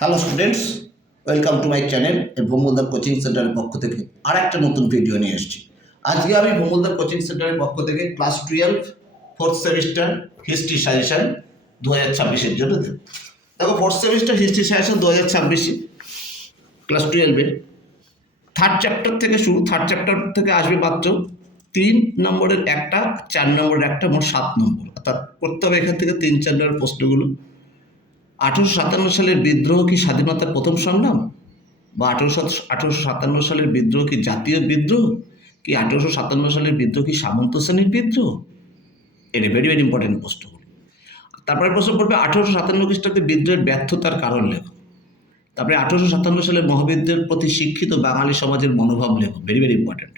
Hello students, welcome to my channel. ভূমুলদার coaching সেন্টারের পক্ষ থেকে আর একটা নতুন ভিডিও নিয়ে এসেছি। আজকে আমি ভূমুলদার কোচিং সেন্টারের পক্ষ থেকে class 12 fourth semester history suggestion 2026-এর জন্য দেব। দেখো, fourth semester history suggestion 2026 class 12-এর থার্ড চ্যাপ্টার থেকে শুরু। থার্ড চ্যাপ্টার থেকে আসবে মাত্র 3 নম্বরের একটা, 4 নম্বরের একটা, মোট 7 নম্বর। অর্থাৎ করতে হবে এখান থেকে 3-4 নম্বরের প্রশ্নগুলো। 1857 সালের বিদ্রোহ কি স্বাধীনতার প্রথম সংগ্রাম, বা 1857 সালের বিদ্রোহ কি জাতীয় বিদ্রোহ, কি 1857 সালের বিদ্রোহ কি সামন্ত শ্রেণীর বিদ্রোহ? এটা ভেরি ভেরি ইম্পর্টেন্ট প্রশ্নগুলো। তারপরে প্রশ্ন পড়বে 1857 খ্রিস্টাব্দে বিদ্রোহের ব্যর্থতার কারণ লেখো। তারপরে 1857 সালের মহাবিদ্রোহের প্রতি শিক্ষিত বাঙালি সমাজের মনোভাব লেখো, ভেরি ভেরি ইম্পর্টেন্ট।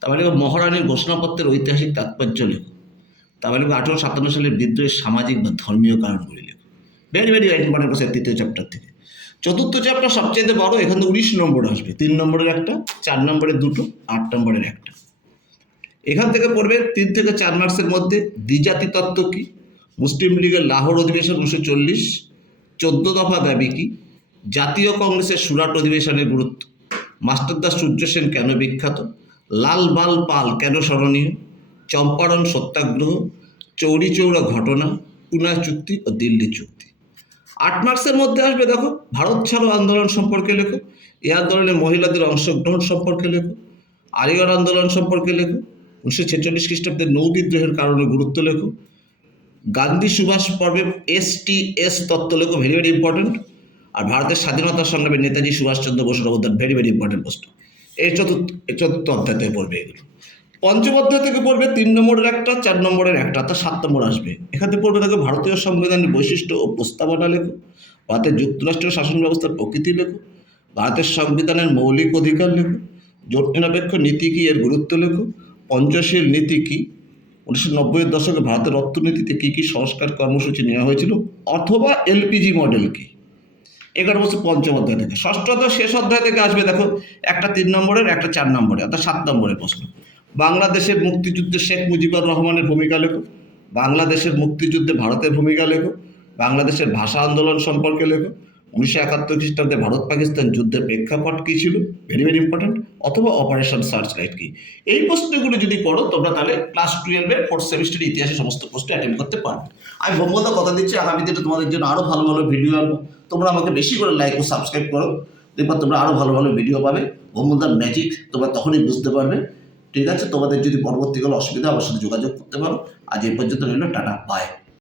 তারপরে লেখো মহারানীর ঘোষণাপত্রের ঐতিহাসিক তাৎপর্য লেখো। তারপরে লেখো 1857 সালের বিদ্রোহের সামাজিক বা ধর্মীয় কারণগুলি লেখো। ভেরি ভেরি ইম্পর্টেন্ট প্রশ্ন তৃতীয় চ্যাপ্টার থেকে। চতুর্থ চ্যাপ্টার সবচেয়ে বড়, এখানে 19 নম্বর আসবে। 3 নম্বরের একটা, 4 নম্বরের দুটো, 8 নম্বরের একটা। এখান থেকে পড়বে 3 থেকে 4 মার্কসের মধ্যে দ্বিজাতি তত্ত্ব কি, মুসলিম লীগের লাহোর অধিবেশন 1940, 14 দফা দাবি কি, জাতীয় কংগ্রেসের সুরাট অধিবেশনের গুরুত্ব, মাস্টারদা সূর্য সেন কেন বিখ্যাত, লাল বাল পাল কেন স্মরণীয়, চম্পারণ সত্যাগ্রহ, চৌরি চৌরা ঘটনা, পুনা চুক্তি ও দিল্লি চুক্তি। 8 মার্কসের মধ্যে আসবে, দেখো, ভারত ছাড়ো আন্দোলন সম্পর্কে লেখো, এই আন্দোলনে মহিলাদের অংশগ্রহণ সম্পর্কে লেখো, আলিগড় আন্দোলন সম্পর্কে লেখো, 1946 খ্রিস্টাব্দের নৌ বিদ্রোহের কারণে গুরুত্ব লেখো, গান্ধী সুভাষ পর্বে STS তত্ত্ব লেখো, ভেরি ভেরি ইম্পর্টেন্ট। আর ভারতের স্বাধীনতা সংগ্রামে নেতাজি সুভাষচন্দ্র বসুর অবদান, ভেরি ভেরি ইম্পর্টেন্ট প্রশ্ন। এই চতুর্থ অধ্যায় থেকে পড়বে এগুলো। পঞ্চম অধ্যায় থেকে পড়বে 3 নম্বরের একটা, 4 নম্বরের একটা, অর্থাৎ 7 নম্বর আসবে। এখানে পড়বে, দেখো, ভারতীয় সংবিধানের বৈশিষ্ট্য ও প্রস্তাবনা লেখো, ভারতের যুক্তরাষ্ট্রীয় শাসন ব্যবস্থার প্রকৃতি লেখো, ভারতের সংবিধানের মৌলিক অধিকার লেখো, জোট নিরপেক্ষ নীতি কি এর গুরুত্ব লেখো, পঞ্চশীল নীতি কি, 1990-এর দশকে ভারতের অর্থনীতিতে কী কী সংস্কার কর্মসূচি নেওয়া হয়েছিল, অথবা LPG মডেল কি। এগারো বছর পঞ্চম অধ্যায় থেকে। ষষ্ঠ অধ্যায় শেষ অধ্যায় থেকে আসবে, দেখো, একটা 3 নম্বরের, একটা 4 নম্বরের, অর্থাৎ 7 নম্বরের প্রশ্ন। বাংলাদেশের মুক্তিযুদ্ধে শেখ মুজিবুর রহমানের ভূমিকা লেখো, বাংলাদেশের মুক্তিযুদ্ধে ভারতের ভূমিকা লেখো, বাংলাদেশের ভাষা আন্দোলন সম্পর্কে লেখো, 1971 খ্রিস্টাব্দে ভারত পাকিস্তান যুদ্ধের প্রেক্ষাপট কী ছিল, ভেরি ভেরি ইম্পর্টেন্ট, অথবা অপারেশন সার্চ লাইট কি। এই প্রশ্নগুলো যদি করো তোমরা, তাহলে ক্লাস 12-এর ফোর্থ সেমিস্টারের ইতিহাসে সমস্ত প্রশ্ন অ্যাটেন্ড করতে পারবে। আমি ভৌমদা কথা দিচ্ছি, আগামী দিনে তোমাদের জন্য আরও ভালো ভালো ভিডিও আনবো। তোমরা আমাকে বেশি করে লাইক ও সাবস্ক্রাইব করো, দেখবা তোমরা আরও ভালো ভালো ভিডিও পাবে। ভৌমদার ম্যাজিক তোমরা তখনই বুঝতে পারবে। ঠিক আছে, তোমাদের যদি পরবর্তীকালে অসুবিধা আমার সাথে যোগাযোগ করতে পারো। আজ এই পর্যন্ত রইল, টাটা, বাই।